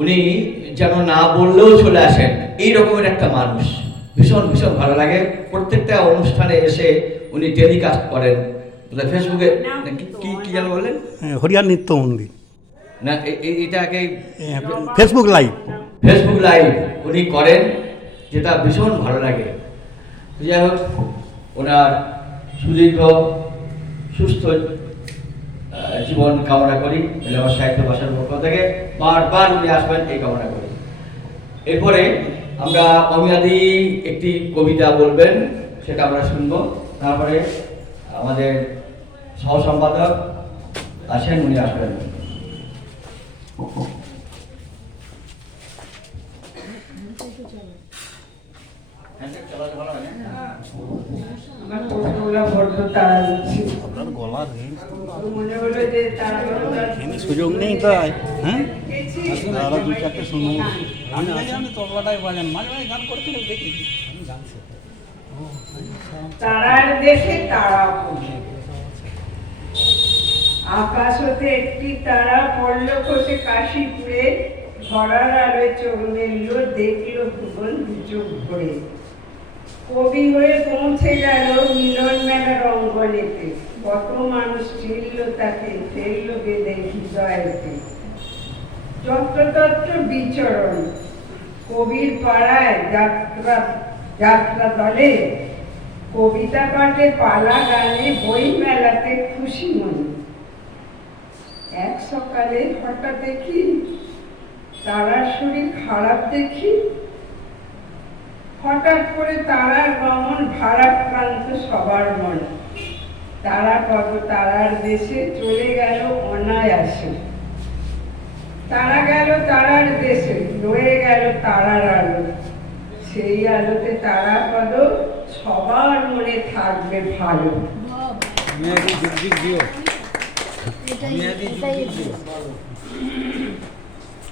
উনি যেন না বললেও চলে আসেন, এই রকমের একটা মানুষ। ভীষণ ভীষণ ভালো লাগে। প্রত্যেকটা অনুষ্ঠানে এসে উনি টেলিকাস্ট করেন ফেসবুকে। কি কি যেন বললেন? হরিয়ার নিত্য মন্দির না, এটাকে ফেসবুক লাইভ। ফেসবুক লাইভ উনি করেন, যেটা ভীষণ ভালো লাগে। যাই হোক, ওনার সুদীর্ঘ সুস্থ জীবন কামনা করি। আমার সাহিত্য ভাষার পক্ষ থেকে বারবার উনি আসবেন এই কামনা করি। এরপরে আমরা অমিয়াদি একটি কবিতা বলবেন, সেটা আমরা শুনব। তারপরে আমাদের সহ সম্পাদক আছেন, উনি আসবেন। আপনার গলার সুযোগ নেই তাই, হ্যাঁ আরো দু চারটে শুনুন। আমি তবলাটাই বাজান, মাঝে মাঝে গান করতে দেখি। তারার দেশে তারা আকাশ হতে একটি তারা পড়ল খসে কাশীপুরে, ধরার আলোয় চোখ মেলল, দেখলো ভুবন চোখ ভরে। কবি হয়ে পৌঁছে গেল মিলন মেলার অঙ্গনেতে, কত মানুষ চিনল তাকে, ফেলল বেঁধে হৃদয়েতে। যত্রতত্র বিচরণ, কবির পাড়ায় যাত্রা দলে, কবিতা পাঠে, পালা গানে, বই মেলাতে খুশি মনে। এক সকালে হঠাৎ দেখি তারার শরীর খারাপ দেখি, হঠাৎ করে তারার গমন ভারাক্রান্ত সবার মন। তারা কত তারার দেশে চলে গেল অনায়াসে। তারা গেল তারার দেশে, রয়ে গেল তারার আলো। সেই আলোতে তারা পদ সবার মনে থাকবে ভালো। এটাই